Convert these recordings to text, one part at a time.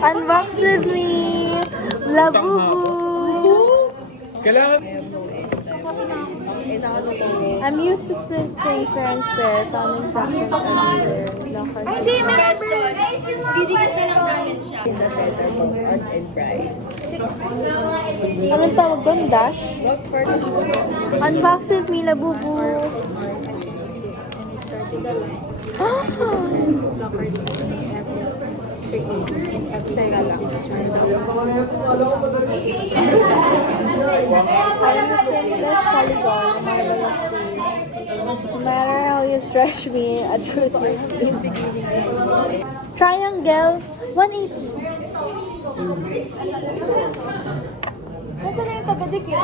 Unbox with me! Labubu! Kailangan... I'm used to split things fair and square, counting fractions everywhere. Hindi, didikit na lang namin siya. The center po, odd and bright. 6. Anong tawag doon? Dash? Look for Unbox with me, Labubu! I'm the simplest polygon, marble of three. No matter how you stretch me, a truth will be. Triangle, 180. Nasaan na yung taga-dikit?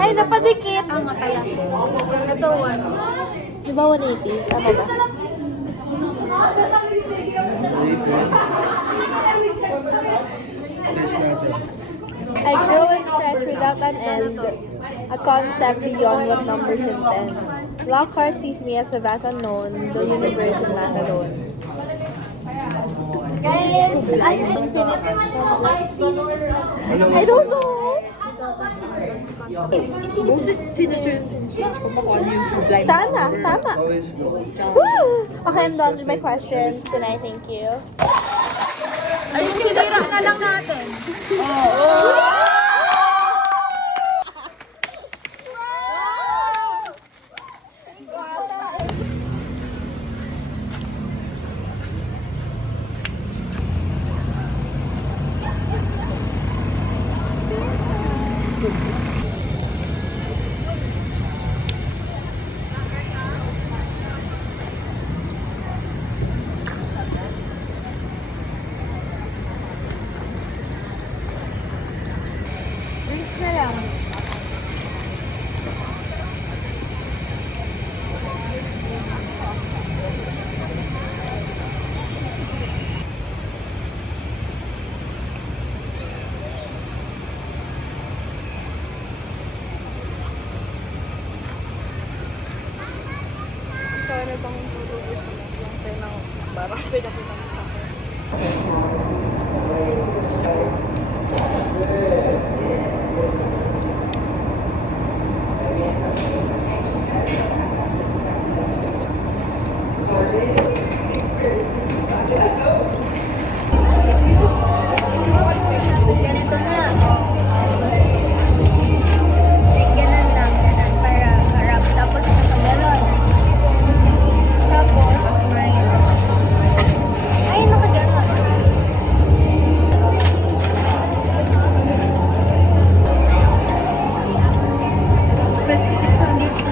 Ay, napadikit! Ang kaya. Ito, 1. Di ba 180? Tama ba? I grow and stretch without an end, a concept beyond what numbers intend. Lockhart sees me as a vast unknown, the universe and math alone. Guys, I don't know! Sana, tama. Woo! Okay, I'm done with my questions tonight, thank you. ayun, sinira na lang natin. Drinks na lang. Ito na bang tutulog sa mga tayo ng barang pinakita mo sa akin? Ganito na. Ganun lang, ganun. Para harap. Tapos nakaganon. Tapos, may... Ay, nakaganon. But, isang dito.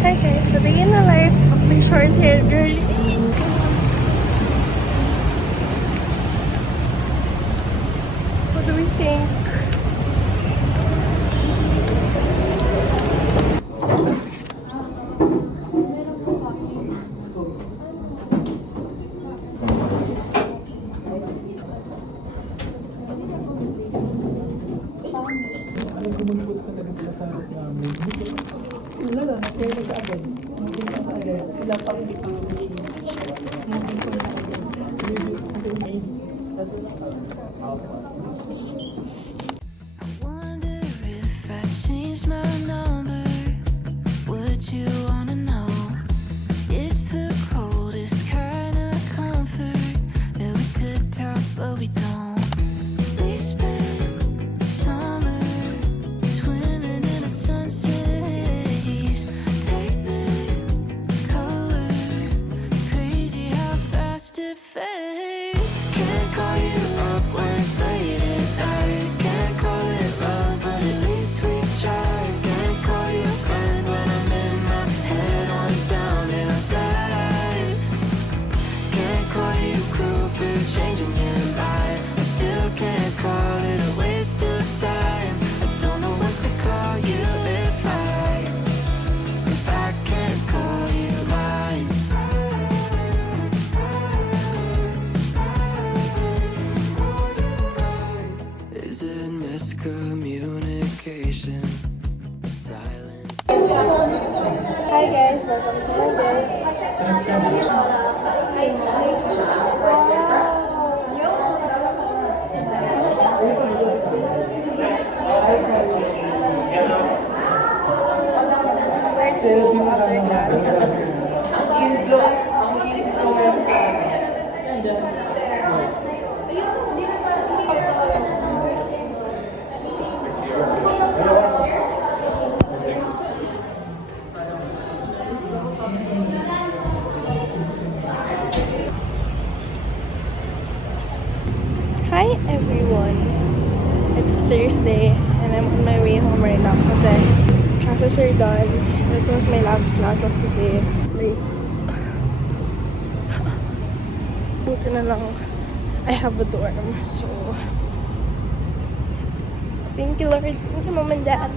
Hi guys, so day in the life of my short-haired girl. What do we think? Wonder if I changed my number, would you wanna know? It's the coldest kind of comfort that we could talk, but we don't. We spent summer swimming in a sunset haze, Technicolor, crazy how fast it fades. Can't call you up when it's late at night. Can't call it love, but at least we tried. Can't call you a friend when I'm in my head on a downhill dive. Can't call you cruel for changing your mind. I still can't call it a waste of time. I don't know what to call you. welcome to my desk. Where to after class? Hi everyone! It's Thursday and I'm on my way home right now kasi classes are done. It was my last class of the day. Like, buti na lang I have a dorm. So, thank you Lord. Thank you Mom and Dad.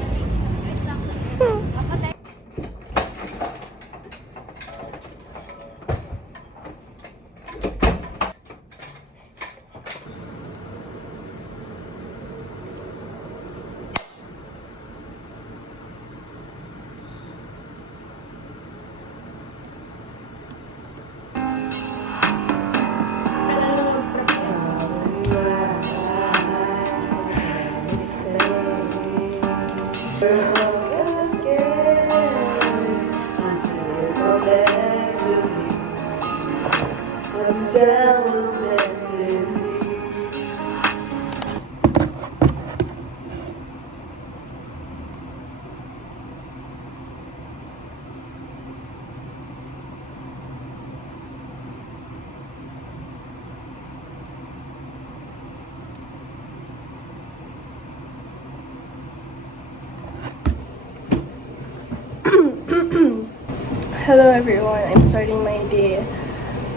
Hello everyone, I'm starting my day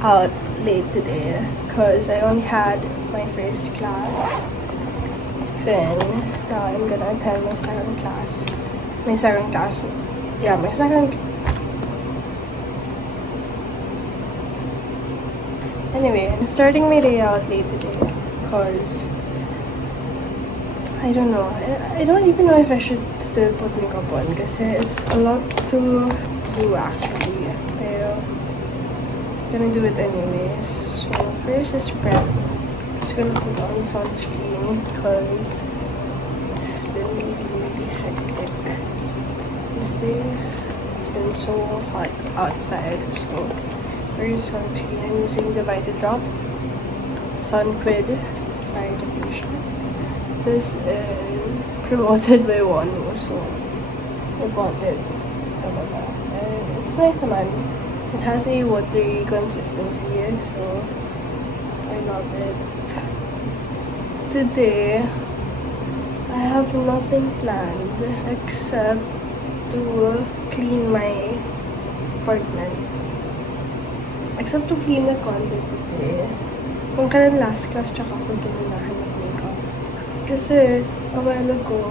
out late today because I only had my first class. Then now I'm gonna attend my second class. Anyway, I'm starting my day out late today because I don't know. I don't even know if I should still put makeup on because it's a lot to do actually. Pero I'm gonna do it anyways. So first is prep. Just gonna put on sunscreen because it's been really hectic these days. It's been so hot outside. So first sunscreen. I'm using the Vita Drop Sunquid Fire Diffusion. This is promoted by Wonu, so I bought it. And it's nice naman. It has a watery consistency, so I love it. Today, I have nothing planned except to clean my apartment. Except to clean the condo today. Kung kailan last class, tsaka ako ginunahan ng makeup. Kasi, a while ago,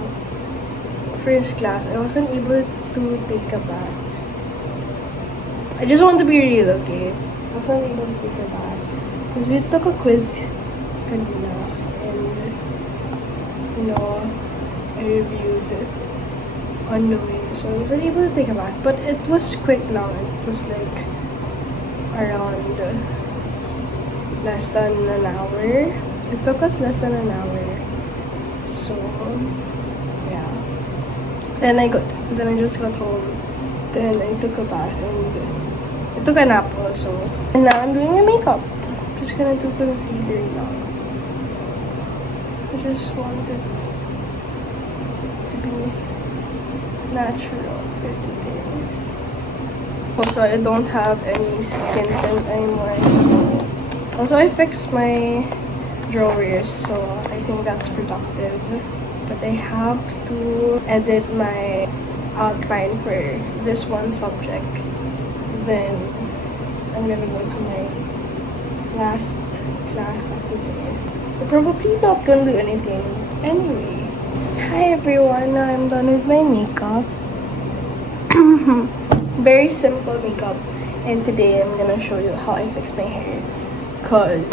first class, I wasn't able to take a bath. I just want to be real, okay? I wasn't able to take a bath. Because we took a quiz kanina. And, you know, I reviewed it on the way. So I wasn't able to take a bath. But it was quick lang. It was like around less than an hour. It took us less than an hour. So, yeah. Then I just got home. Then I took a bath and I took a nap also. And now I'm doing my makeup. Just gonna do concealer now. I just want it to be natural for today. Also, I don't have any skin tint anymore. Also, I fixed my drawers, so I think that's productive. But I have to edit my outline for this one subject. Then I'm gonna go to my last class of the day. I'm probably not gonna do anything. Anyway, hi everyone, now I'm done with my makeup. Very simple makeup. And today I'm gonna show you how I fix my hair. Cause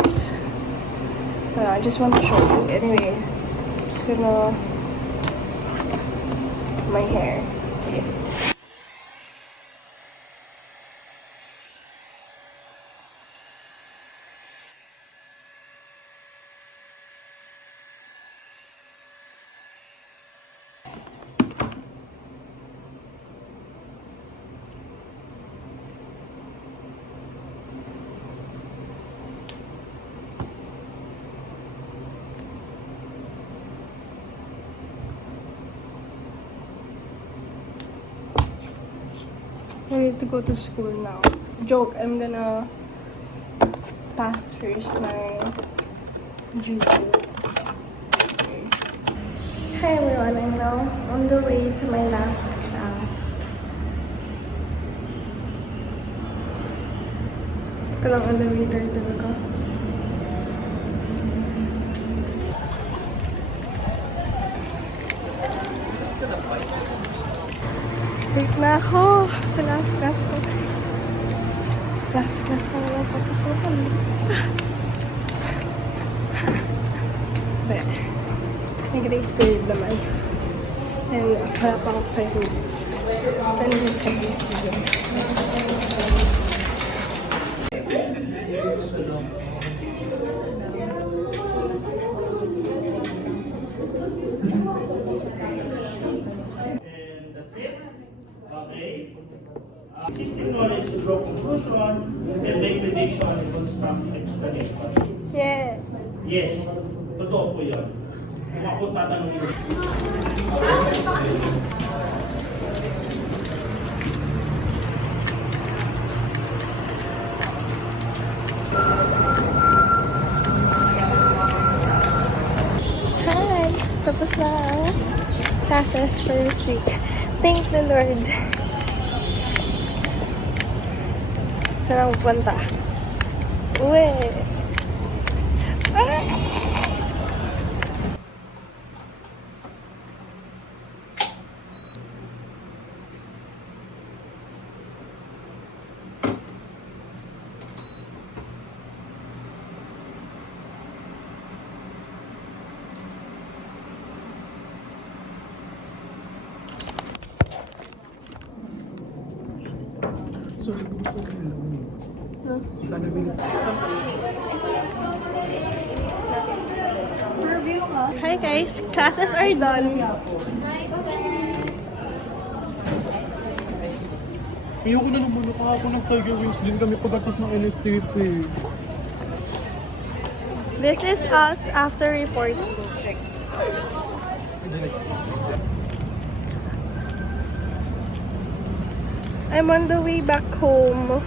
I just want to show you. Anyway, just gonna my hair. Okay. to go to school now. Joke, I'm gonna pass first my juju. Hi everyone, I'm now on the way to my last class. Ito lang elevator talaga. Late na ako sa last class ko. Last class na walang papasukan. But, may grace period naman. And wala pa akong 5 minutes. 10 minutes ang grace period. And that's it. Okay. Existing knowledge to draw conclusion and make prediction and construct explanation. Yeah! Yes, totoo po yun. Kung ako tatanungin. Hi! Tapos na ang classes for this week. Thank the Lord. Saan ako pupunta? Uwe! Ah! Hi guys, classes are done. Ayoko na naman, nakaka ng Tiger Wings din kami pagkatas ng NSTP. This is us after report. I'm on the way back home.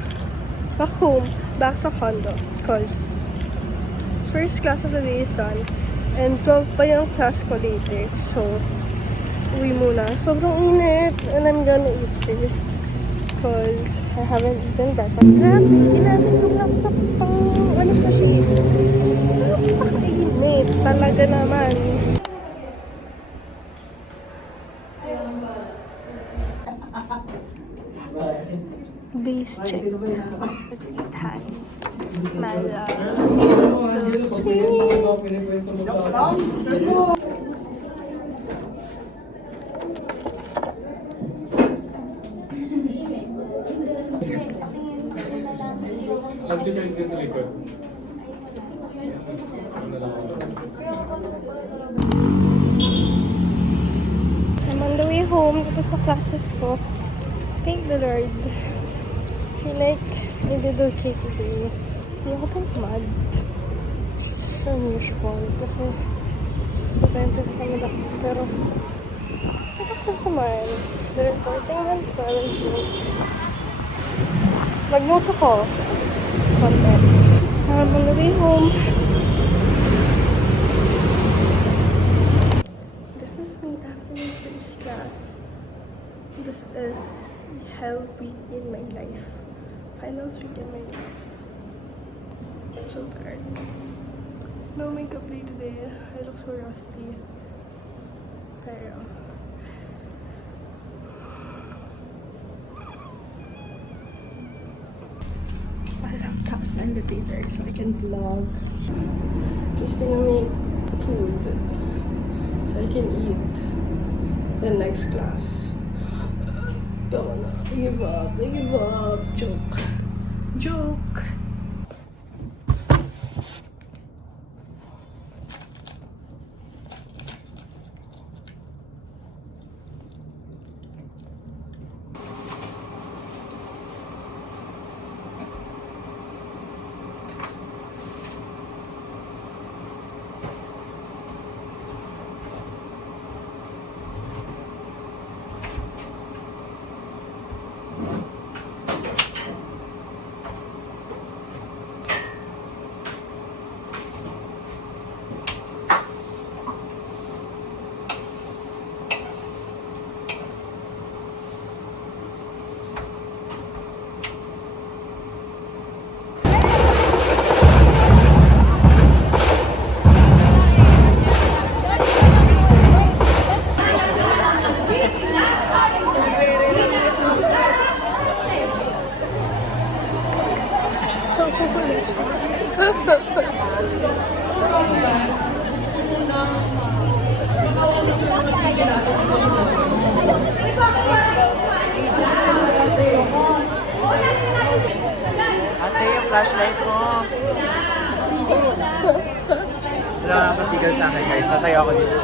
Back sa condo. Because first class of the day is done. And 12 pa yung class ko later. So, uwi muna. Sobrang init. And I'm gonna eat first. Because I haven't eaten breakfast. Grabe, ginamit yung laptop pang ano sa siya. Napakainit. Talaga naman. Base check. Let's eat hi. My love. So sweet. I'm on the way home. Tapos na classes ko. Thank the Lord. I feel like I did okay today. Hindi ako mad. It's unusual. Kasi sa time to kami na. Pero nakakasal naman. The reporting went well. Nag-notes ako. Content. I'm on the way home. This is my afternoon first class. This is hell week in my life. Finals week in my life. I'm so tired. No makeup day today. I look so rusty. Pero walang taas na elevator so I can vlog. Just gonna make food so I can eat the next class. Come on, I give up. Joke. foolish. Ate, yung flashlight mo. Wala nga patigil sa akin guys. Tatayo ako dito.